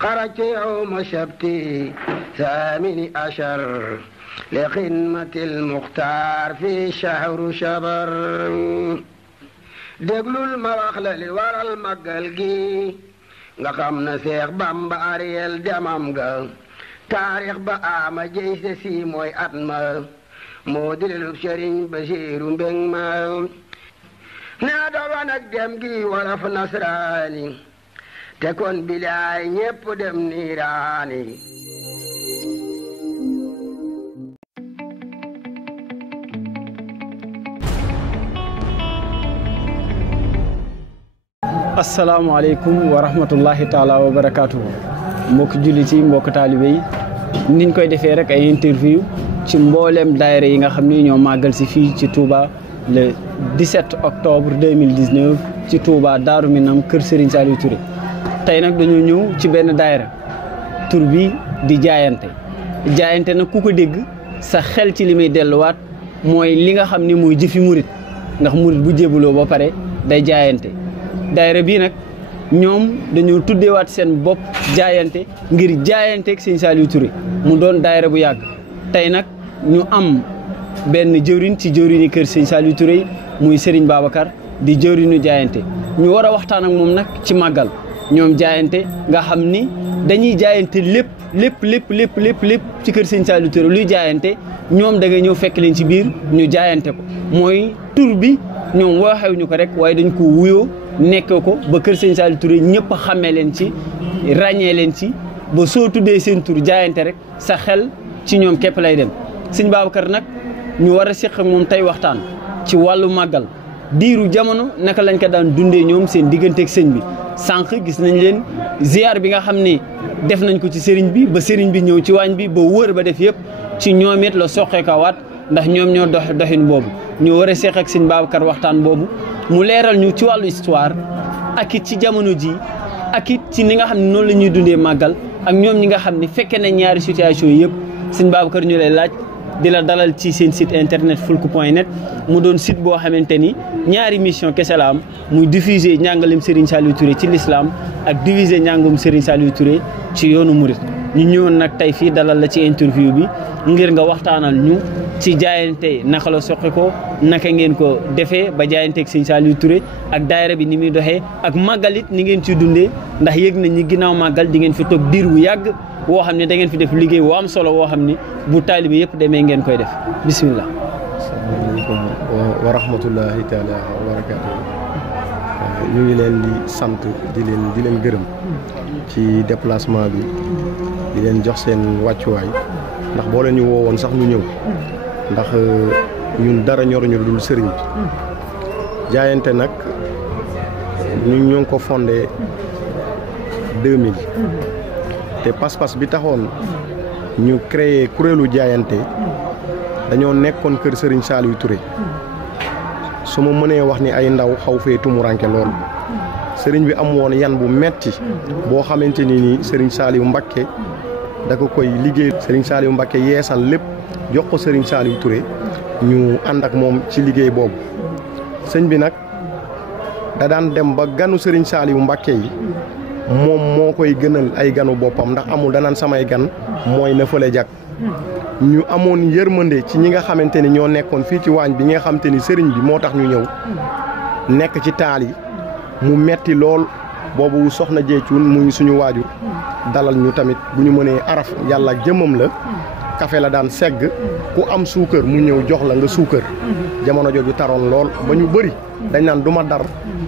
خرجت يوم سبتي 18 لخدمة المختار في شهر شبر déglul ma wax la li waral màggal gi nga xam na Seex Bamba Ariel demam ga taarix ba ama jëy se si mooy at ma moo dilelub Sëriñ Basiiru Mbeng ma nee doga nag dem gi wolof nasraani te kon bilaay ñépp dem niiraani asalaamaaleykum wa rahmatullahi taala wa barakaatuhu mbokk jullit yi mbokk taalibe yi niñ koy defee rek ay interview ci mbooleem daayira yi nga xam ni ñoo màggal si fii ci Touba le 17 octobre 2019 ci Touba Daaru Minam kër Serigne Saliou Touré tey nag dañoo ñëw ci benn daayira tur bi di jaayante nag ku ko dégg sa xel ci li muy delluwaat mooy li nga xam ni mooy jëfi murit ndax murit bu jébuloo ba pare day jaayante daayira bii nag ñoom dañoo tuddeewaat seen bopp jaayante ngir jaayanteeg Sëñ Saliou Touré mu doon daayira bu yàgg tey nag ñu am benn jëwriñ ci jëwriñi kër Sëñ Saliou Touré muy Serigne Babacar di jëwriñu jaayante ñu war a waxtaan ak moom nag ci màggal ñoom jaayante nga xam ni dañuy jaayante lépp ci kër Sëñ Saliou Touré luy jaayante ñoom da nga ñëw fekk leen ci biir ñu jaayante ko mooy tur bi ñoom waxewuñu ko rek waaye dañ ko wuyoo nekk ko ba kër Sëñ Saliou Touré ñëpp xàmmee leen ci ràññee leen ci ba soo tuddee seen tur jaayante rek sa xel ci ñoom képp lay dem Sëñ Babacar nag ñu war a séq ak moom tey waxtaan ci wàllu màggal diiru jamono naka lañ ko daan dundee ñoom seen digganteeg sëñ bi sànq gis nañ leen ziar bi nga xam ne def nañ ko ci sëriñ bi ba sëriñ bi ñëw ci waañ bi ba wër ba def yëpp ci ñoom it la soqee ko waat ndax ñoom ñoo doxin boobu ñu war a séq ak Sëñ Babacar waxtaan boobu mu leeral ñu ci wàllu histoire ak it ci jamono ji ak it ci ni nga xam ne noonu la ñuy dundee màggal ak ñoom ñi nga xam ne fekke nañ ñaari situation yëpp Sëñ Babacar ñu lay laaj di la dalal ci seen site internet fulku.net mu doon site boo xamante ni ñaari mission kese la am muy diffuser njàngalem Serigne Saliou Touré ci l'islam ak diffuser njàngum Serigne Saliou Touré ci yoonu murit ñu ñëwoon nag tey fii dalal la ci interview bi ngir nga waxtaanal ñu ci jaayante naka la soqe ko naka ngeen ko defee ba jaayanteeg Sëñ Saliou Touré ak daayira bi ni muy doxee ak màggalit ni ngeen ciy dundee ndax yëg nañ ni ginnaaw màggal di ngeen fi toog diir bu yàgg woo xam ne da ngeen fi def liggéey woo am solo woo xam ne bu taalibe yëpp demee ngeen koy def bismillah. asalaamaaleykum wa rahmatullahi taala wa barakaatu. ñu ngi leen di sant di leen gërëm ci déplacement bi di leen jox seen wàccuwaay ndax boo leen ñu woowoon sax ñu ñëw ndax ñun dara ñoruñu dul sëriñ bi jaayante nag ñun ñoo ngi ko fondé 2000 te pas-pas bi taxoon ñu créé kuréelu jaayante dañoo nekkoon kër Serigne Saliou Touré su ma mënee wax ni ay ndaw xaw fee tumuranke lool sëriñ bi am woon yan bu metti boo xamante ni nii Serigne Saliou Mbacké da ko koy liggéey Serigne Saliou Mbacké yeesal lépp jox ko Serigne Saliou Touré ñu ànd ak moom ci liggéey boobu sëñ bi nag da daan dem ba ganu Serigne Saliou Mbacké yi moom moo koy gënal ay ganu boppam ndax amul danaan samay gan mooy na fële jag ñu amoon yërmande ci ñi nga xamante ni ñoo nekkoon fii ci waañ bi ñi nga xamante ni sëriñ bi moo tax ñu ñëw nekk ci taal yi mu metti lool boobu soxna Jeecuun muy suñu waajur dalal ñu tamit bu ñu mënee araf yàlla jëmmam la café la daan segg ku am suukar mu ñëw jox la nga suukar jamono jooju taroon lool ba ñu bëri dañ naan du ma dar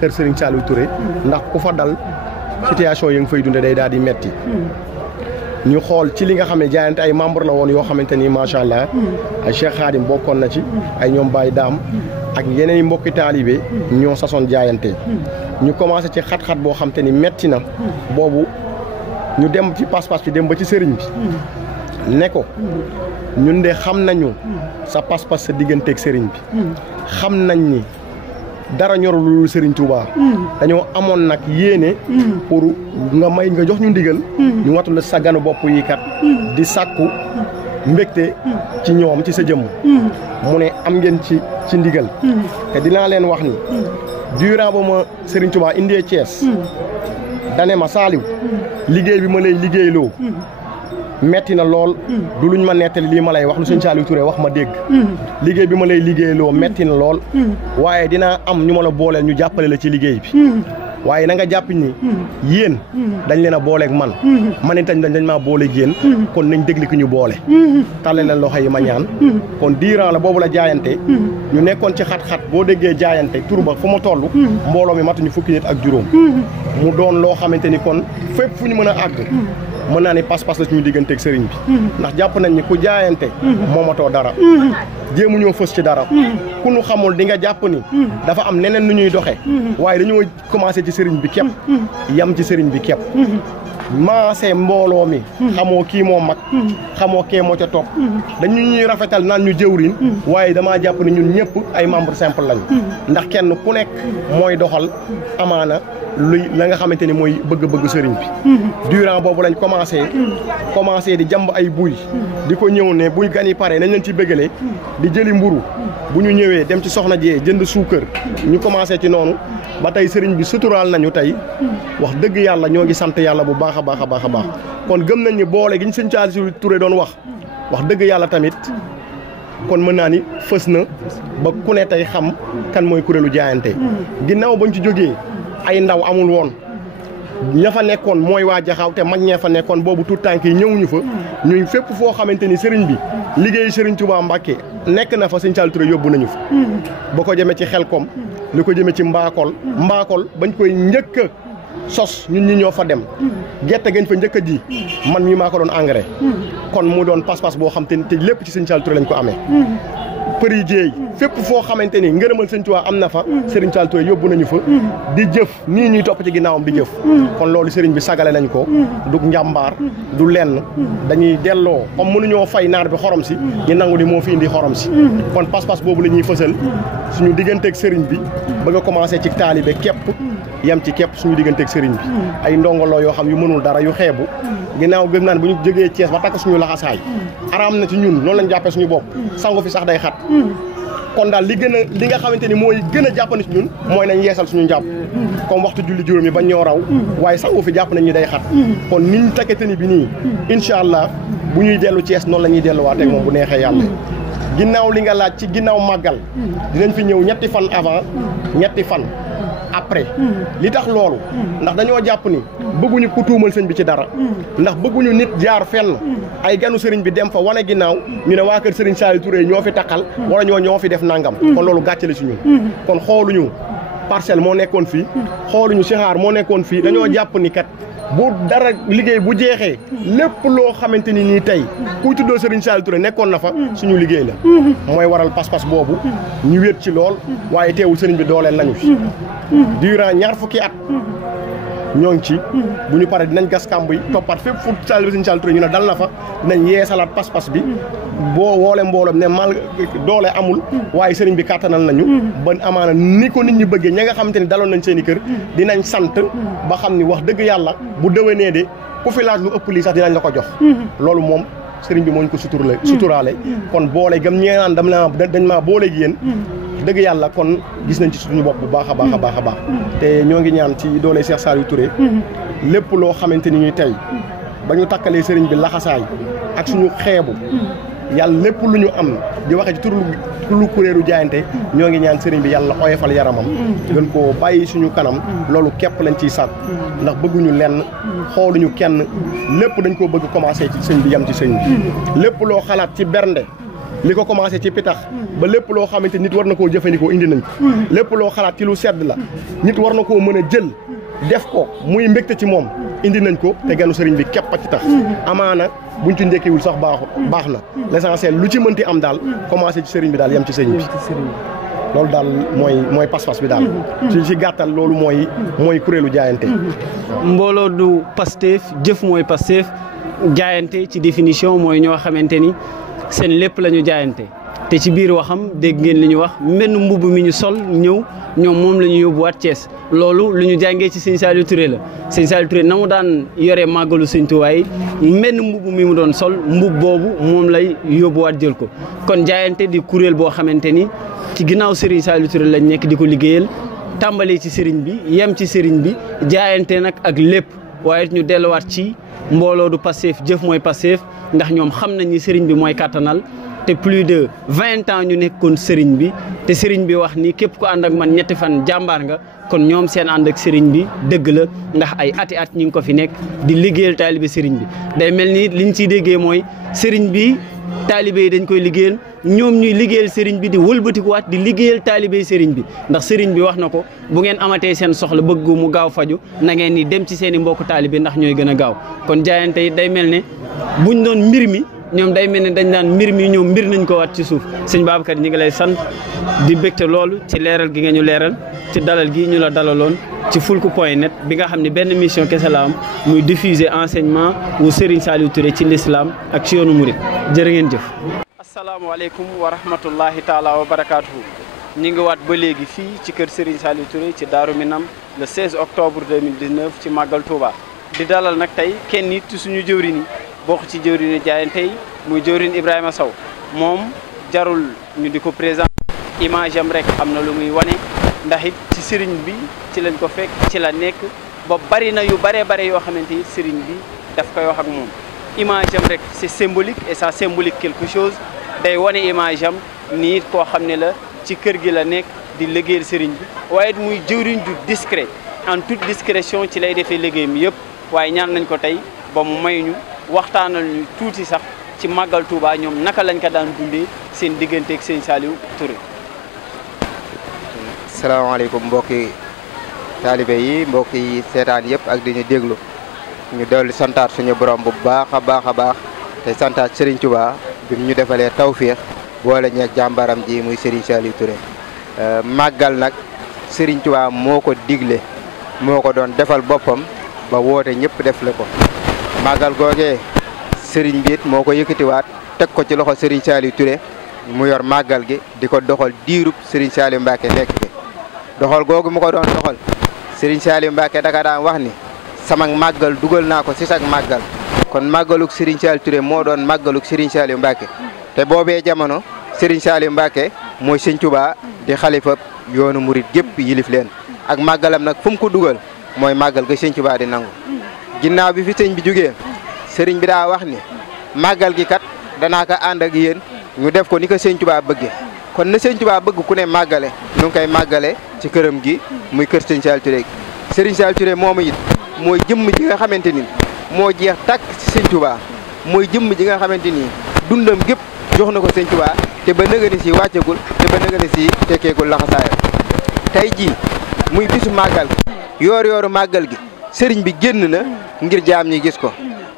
kër Serigne Saliou Touré ndax ku fa dal situation yi nga fay dunde day daal di metti ñu xool ci li nga xam ne jaayante ay membre la woon yoo xamante ni macha allah ay Cheikh Khadim bokkoon na ci ay ñoom Baye Daam ak yeneen i mbokki taalibe ñoo sasoon jaayante ñu commencé ci xat-xat boo xamante ni metti na boobu ñu dem ci pas-pas bi dem ba ci sëriñ bi ne ko ñun de xam nañu sa pas-pas sa digganteeg sëriñ bi xam nañ ni dara ñorul lu Serigne Touba dañoo amoon nag yéene pour nga jox ñu ndigal ñu watul sa ganu bopp yi kat di sàkku mbégte ci ñoom ci sa jëmm mu ne am ngeen ci ndigal te dinaa leen wax ni durant ba ma Serigne Touba indee Thiès dane ma Saliou liggéey bi ma lay liggéeyloo metti na lool du luñ ma nettali lii ma lay wax lu sëñ Saliou Touré wax ma dégg liggéey bi ma lay liggéeyloo metti na lool waaye dinaa am ñu ma la booleel ñu jàppale la ci liggéey bi waaye na nga jàpp ni yéen dañ leen a booleeg man man itam dañ maa booleeg yéen kon nañ dégli ki ñu boole tàlle leen loxo yi ma ñaan kon diiran la boobu la jaayante ñu nekkoon ci xat-xat boo déggee jaayante tur ba fu ma toll mbooloo mi matuñu fukki nit ak juróom mu doon loo xamante ni kon fépp fu ñu mën a àgg mën naa ni pas-pas la suñu digganteeg sëriñ bi ndax jàpp nañ ni ku jaayante moomatoo dara jéemu ñoo fës ci dara ku nu xamul di nga jàpp ni dafa am neneen nu ñuy doxe waaye dañoo commencé ci sëriñ bi képp yam ci sëriñ bi képp maase mbooloo mi xamoo kii moo mag xamoo kee moo ca topp dañu ñuy rafetal naan ñu jëwriñ waaye damaa jàpp ni ñun ñëpp ay membre simple lañu ndax kenn ku nekk mooy doxal amaana luy la nga xamante ni mooy bëgg-bëgg sëriñ bi durant boobu lañ commencé di jàmb ay buy di ko ñëw ne buy gan yi pare nañ leen ci bëggalee di jëli mburu bu ñu ñëwee dem ci soxna jee jënd suukar ñu commencé ci noonu ba tey sëriñ bi suturaal nañu tey wax dëgg yàlla ñoo ngi sant yàlla bu baax a baax a baax a baax kon gëm nañ ni boole gi ñu sëñ Saliou Touré doon wax dëgg yàlla tamit kon mën naa ni fës na ba ku ne tey xam kan mooy kuréelu jaayante ginnaaw bañ ci jógee ay ndaw amul woon ña fa nekkoon mooy waa Jaxaaw te mag ñee fa nekkoon boobu tout tànk yi ñëwuñu fa ñuy fépp foo xamante ni sëriñ bi liggéey sëriñ Touba Mbacké nekk na fa sëñ Saliou Touré yóbbu nañu fa ba ko jëmee ci Xelkom li ko jëmee ci Mbakol bañ koy njëkk a sos ñun ñi ñoo fa dem gerte gañ fa njëkk a ji man mii maa ko doon engrais kon mu doon pas-pas boo xam te lépp ci sëñ Saliou Touré lañ ko amee përi jéey fépp foo xamante ni ngërëmal sëñ Tuubaa am na fa sëriñ Saliou Touré yóbbu nañu fa di jëf nii ñuy topp ci ginnaawam di jëf kon loolu sëriñ bi sagale nañ ko du njàmbaar du lenn dañuy delloo comme mënuñoo fay naar bi xorom si ñu nangu ni moo fi indi xorom si kon pas-pas boobu la ñuy fësal suñu digganteeg sëriñ bi bëgg a commencé ci taalibe képp yam ci képp suñu digganteeg sëriñ bi ay ndongoloo yoo xam yu mënul dara yu xeebu ginnaaw gëm naan bu ñu jógee Thiès ba takk suñu laxasaay araam na ci ñun noonu lañ jàppee suñu bopp sangu fi sax day xat kon daal li nga xamante ni mooy gën a jàppandi ci ñun mooy nañ yeesal suñu njàpp comme waxtu julli juróom yi bañ ñoo raw waaye sangu fi jàpp nañ ñu day xat kon niñ takkate ni bi nii incha allah bu ñuy dellu Thiès noonu la ñuy delluwaatee moom bu neexee yàlla ginnaaw li nga laaj ci ginnaaw màggal dinañ fi ñëw ñetti fan avant ñetti fan après li tax loolu ndax dañoo jàpp ni bëgguñu ku tuumal sëñ bi ci dara ndax bëgguñu nit jaar fenn ay ganu sëriñ bi dem fa wane ginnaaw ñu ne waa kër sëriñ Saliou Touré ñoo fi takkal wala ñoo fi def nangam kon loolu gàcce la ci ñun kon xooluñu Parcelles moo nekkoon fii xooluñu Sixaar moo nekkoon fii dañoo jàpp ni kat bu dara liggéey bu jeexee lépp loo xamante ni nii tey kuy tuddoo Serigne Saliou Touré nekkoon na fa suñu liggéey la mooy waral pas-pas boobu ñu wéet ci lool waaye teewul sëriñ bi dooleel nañu fi durant ñaar fukki at ñoo ngi ci bu ñu paree dinañ gas kàmb yi toppaat fépp fu Serigne Saliou Touré ñu ne dal na fa dinañ yeesalaat pas-pas bi boo woole mbooloom ne mal doole amul waaye sëriñ bi kàttanal nañu ba amaana ni ko nit ñi bëggee ña nga xamante ni daloon nañ seen i kër dinañ sant ba xam ni wax dëgg yàlla bu déwénee de ku fi laaj lu ëpp lii sax dinañ la ko jox loolu moom sëriñ bi moo ñu ko suturaale kon boole gam ñee naan dañ maa boole gi yéen dëgg yàlla kon gis nañ ci suñu bopp bu baax a baax a baax a baax te ñoo ngi ñaan ci doole Cheikh Saliou Touré lépp loo xamante ni ñuy tey ba ñu takkalee sëriñ bi laxasaay ak suñu xeebu yàlla lépp lu ñu am di waxe ci turu kuréelu jaayante ñoo ngi ñaan sëriñ bi yàlla oyofal yaramam gën koo bàyyi suñu kanam loolu képp lañ ciy sàkk ndax bëgguñu lenn xooluñu kenn lépp dañ koo bëgg commencé ci sëñ bi yam ci sëñ bi lépp loo xalaat ci bernde li ko commencé ci pitax ba lépp loo xamante nit war na koo jëfandikoo indi nañ ko lépp loo xalaat ci lu sedd la nit war na koo mën a jël def ko muy mbégte ci moom indi nañ ko te ganu sëriñ bi képp a ci tax amaana buñ ci ndekkiwul sax baax na l'essentiel lu ci mënti am daal commencé ci sëriñ bi daal yem ci sëriñ bi loolu daal mooy pas-pas bi daal ci gàttal loolu mooy kuréelu jaayante mbooloo du Pastef jëf mooy Pastef jaayante ci définition mooy ñoo xamante ni seen lépp la ñu jaayante te ci biir waxam dégg ngeen li ñu wax menn mbubb mi ñu sol ñëw ñoom moom la ñu yóbbuwaat Thiès loolu lu ñu jàngee ci sëñ Saliou Touré la sëñ Saliou Touré na mu daan yore màggalu sëñ Tuubaa yi menn mbubb mi mu doon sol mbubb boobu moom lay yóbbuwaat jël ko kon jaayante di kuréel boo xamante ni ci ginnaaw Serigne Saliou Touré lañ nekk di ko liggéeyal tàmbalee ci sëriñ bi yem ci sëriñ bi jaayante nag ak lépp waaye ñu delluwaat ci mbooloo du Pastef jëf mooy Pastef ndax ñoom xam nañ ni sëriñ bi mooy kàttanal te plus de 20 ans ñu nekkoon sëriñ bi te sëriñ bi wax ni képp ku ànd ak man ñetti fan jàmbaar nga kon ñoom seen ànd ak sëriñ bi dëgg la ndax ay ati at ñi ngi ko fi nekk di liggéeyal taalibe sëriñ bi day mel ni liñ ciy déggee mooy sëriñ bi taalibe yi dañ koy liggéeyal ñoom ñuy liggéeyal sëriñ bi di wëlbatikuwaat di liggéeyal taalibe sëriñ bi ndax sëriñ bi wax na ko bu ngeen amatee seen soxla bëgg mu gaaw faju na ngeen ni dem ci seen i mbokku taalibe ndax ñooy gën a gaaw kon jaayante yi day mel ne buñ doon mbir mi ñoom day mel ne dañ daan mbir mi ñoom mbir nañ ko waat ci suuf sëñ Babacar ñi ngi lay sant di bégte loolu ci leeral gi nga ñu leeral ci dalal gi ñu la dalaloon ci fulku.net bi nga xam ne benn mission kese la am muy diffuser enseignement wu Serigne Saliou Touré ci l'islam ak ci yoonu murid jërë ngeen jëf. asalaamaaleykum wa rahmatullahi taala wa barakaatuhu ñi ngi waat ba léegi fii ci kër Serigne Saliou Touré ci Daaru Minam le 16 octobre 2019 ci Magal Touba di dalal nag tey kenn nit suñu jëwriñ yi bokk ci jëwriñu jaayante yi muy jëwriñ Ibrahima Sow moom jarul ñu di ko présent image am rek am na lu muy wane ndax it ci sëriñ bi ci lañ ko fekk ci la nekk ba bari na yu bare yoo xamante ni sëriñ bi daf koy wax ak moom image am rek c'est symbolique et ça symbolise quelque chose day wane image am nii koo xam ne la ci kër gi la nekk di liggéeyal sëriñ bi waaye it muy jëwriñ ju discret en toute discrétion ci lay defee liggéeyam yëpp waaye ñaan nañ ko tey ba mu may ñu waxtaanal ñu tuuti sax ci Magal Touba ñoom naka lañ ko daan dundee seen digganteeg sëñ Saliou Touré. salaamaaleykum mbokki taalibe yi mbokki seetaan yëpp ak di ñu déglu ñu dolli santaat suñu borom bu baax a baax te santaat Serigne Touba bi ñu defalee tawféex boole ñeeg jàmbaram ji muy Serigne Saliou Touré. màggal nag Serigne Touba moo ko digle moo ko doon defal boppam ba woote ñëpp def le ko. màggal googee sëriñ bi it moo ko yëkkatiwaat teg ko ci loxo Serigne Saliou Touré mu yor màggal gi di ko doxal diirub Serigne Saliou Mbacké nekk fi doxal googu mu ko doon doxal Serigne Saliou Mbacké daka daan wax ni sama màggal dugal naa ko ci sag màggal kon màggaluk Serigne Saliou Touré moo doon màggaluk Serigne Saliou Mbacké te boobee jamono Serigne Saliou Mbacké mooy Sëñ Touba di xalifa yoonu murit gépp yilif leen ak màggalam nag fu mu ko dugal mooy màggal ga Sëñ Touba di nangu ginnaaw bi fi sëñ bi jógee sëriñ bi daa wax ni màggal gi kat danaa ko ànd ak yéen ñu def ko ni ko Sëñ Touba bëgge kon na Sëñ Touba bëgg ku ne màggale ñu ngi koy màggale ci këram gi muy kër Sëñ Saliou Touré Serigne Saliou Touré moomu it mooy jëmm ji nga xamante ni moo jeex tàkk ci Sëñ Touba mooy jëmm ji nga xamante ni dundam gépp jox na ko Sëñ Touba te ba nëgëni si wàccagul te ba nëgëni si tekkeegul laxasaayam tey jii muy bisu màggal gi yooru màggal gi sëriñ bi génn na ngir jaam ñi gis ko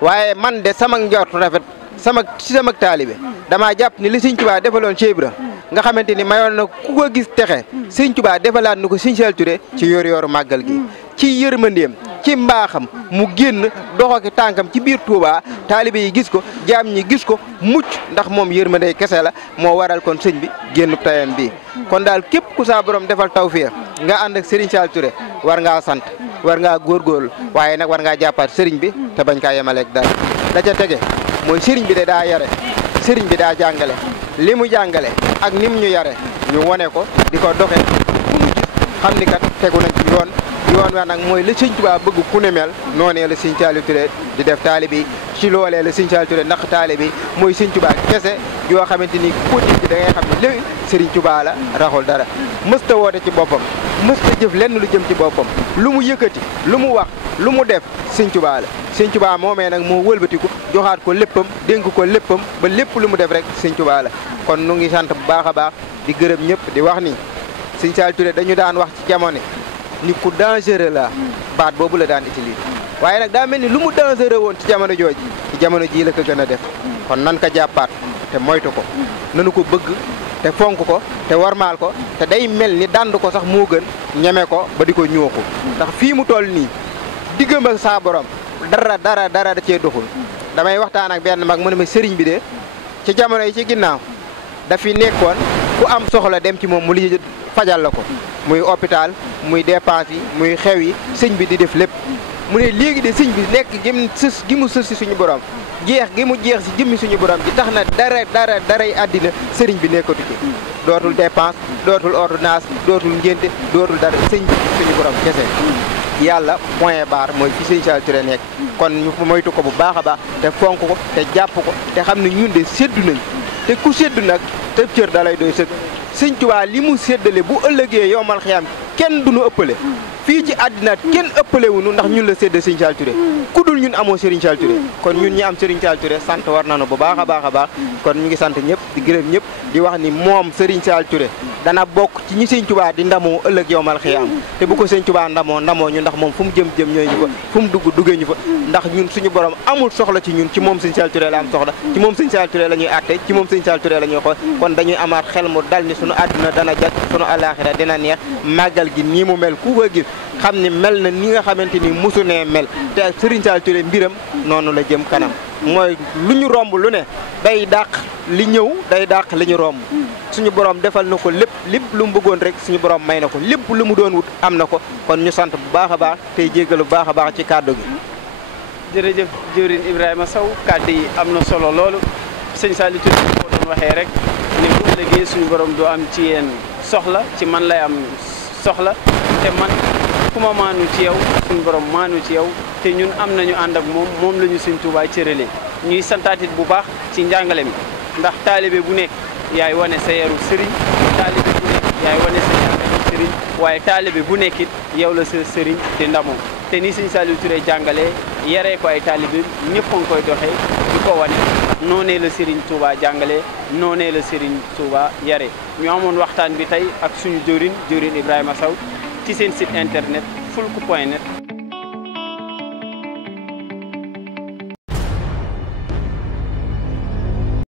waaye man de sama njort rafet sama taalibe damaa jàpp ni li Sëñ Touba defaloon Cheikh Ibra nga xamante ni mayoon na ku ko gis texe Sëñ Touba defalaat na ko Sëñ Saliou Touré ci yooru màggal gi ci yërmandeem ci mbaaxam mu génn doxo ki tànkam ci biir Touba taalibe yi gis ko jaam ñi gis ko mucc ndax moom yërmandey kese la moo waral kon sëñ bi génn tayam bi kon daal képp ku saa borom defal tawfeex nga ànd ak Serigne Saliou Touré war ngaa sant war ngaa góorgóorlu waaye nag war ngaa jàppaat sëriñ bi te bañ kaa yemaleeg dara da ca tege mooy sëriñ bi de daa yare sëriñ bi daa jàngale li mu jàngale ak nim ñu yare ñu wone ko di ko doxe ku ñu gis xam ni kat tegu nañ ci yoon wa nag mooy la Sëñ Touba bëgg ku ne mel noonee la Sëñ Saliou Touré di def taalibe yi ci loolee la Sëñ Saliou Touré ndax taalibe yi mooy Sëñ Touba kese yoo xamante ni ku ci da ngay xam ne léegi Sëriñ Touba la raxul dara mësta woote ci boppam mësta jëf lenn lu jëm ci boppam lu mu yëkkati lu mu wax lu mu def Sëñ Touba la Sëñ Touba moomee nag moo wëlbatiku joxaat ko léppam dénk ko léppam ba lépp lu mu def rek Sëñ Touba la kon nu ngi sant bu baax a baax di gërëm ñëpp di wax ni Sëñ Saliou Touré dañu daan wax ci jamono ni ku dangereux la baat boobu la daan utiliser waaye nag daa mel ni lu mu dangereux woon ci jamono jooju ci jamono jii la ko gën a def kon nan ko jàppaat te moytu ko nanu ko bëgg te fonk ko te warmaal ko te day mel ni dand ko sax moo gën ñeme ko ba di ko ñooxu ndax fii mu toll nii diggam ak saa borom dara da cee doxul damay waxtaan ak benn mag mu ne ma sëriñ bi de ci jamono yi ci ginnaaw dafi nekkoon ku am soxla dem ci moom mu li fajal la ko muy hôpital muy dépense yi muy xew yi sëñ bi di def lépp mu ne léegi de sëñ bi nekk gi mu sës si suñu borom jeex gi mu jeex si jëmmi suñu borom ji tax na daray àddina sëriñ bi nekkatu ci dootul dépense dootul ordonnance dootul ngénte dootul dara sëñ bi suñu borom kese yàlla point barre mooy fi sëñ Saliou Touré nekk kon ñu moytu ko bu baax a baax te fonk ko te jàpp ko te xam ne ñun de séddu nañ te ku séddu nag te cër dalay doy sëkk sëñ Tuubaa li mu séddale bu ëllëgee yowmal xiyaam kenn du nu ëppale fii ci àddina kenn ëppale wuñu ndax ñun la sédd Serigne Saliou Touré ku dul ñun amoo Serigne Saliou Touré kon ñun ñi am Serigne Saliou Touré sant war nañu bu baax a baax a baax kon ñu ngi sant ñëpp di gërëm ñëpp di wax ni moom Serigne Saliou Touré dana bokk ci ñi Serigne Touba di ndamoo ëllëg yowmal xiyaam te bu ko Serigne Touba ndamoo ñu ndax moom fu mu jëm ñooy ñu fa fu mu duggee ñu fa ndax ñun suñu borom amul soxla ci ñun ci moom Serigne Saliou Touré la am soxla ci moom Serigne Saliou Touré la ñuy àtte ci moom Serigne Saliou Touré la ñuy xool kon dañuy amaat xel mu dal ni suñu àdduna dana jag suñu àllaaxira dina neex màggal gi nii mu mel ku ko gis xam ni mel na ni nga xamante ni musu nee mel te Serigne Saliou Touré mbiram noonu la jëm kanam mooy lu ñu romb lu ne day dàq li ñëw day dàq li ñu romb suñu borom defal na ko lépp lu mu bëggoon rek suñu borom may na ko lépp lu mu doon wut am na ko kon ñu sant bu baax a baax tey jéggalu bu baax a baax ci kàddu gi. jërëjëf jëwriñ Ibrahima Sow kàddu yi am na solo loolu sëñ Saliou Touré ko doon waxee rek ni bu ëllëgee suñu borom doo am ci yéen soxla ci man lay am soxla te man ku ma maanu ci yow suñu borom maanu ci yow te ñun am nañu ànd ak moom la ñu Sëñ Tuubaa cërale ñuy santaatit bu baax ci njàngale mi ndax taalibe bu nekk yaay wane sa yaru sëriñ taalibe bu nekk yaay wane sa njàngale sëriñ waaye taalibe bu nekkit yow la sa sëriñ te ndamoo te ni Sëñ Saliou Touré jàngalee yaree ko ay taalibe ñëpp a ngi koy doxee di ko wane noonee la Sëriñ Touba jàngalee noonee la Sëriñ Touba yare ñu amoon waxtaan bi tey ak suñu jëwriñ Ibrahima Sow ci seen site internet fulku.net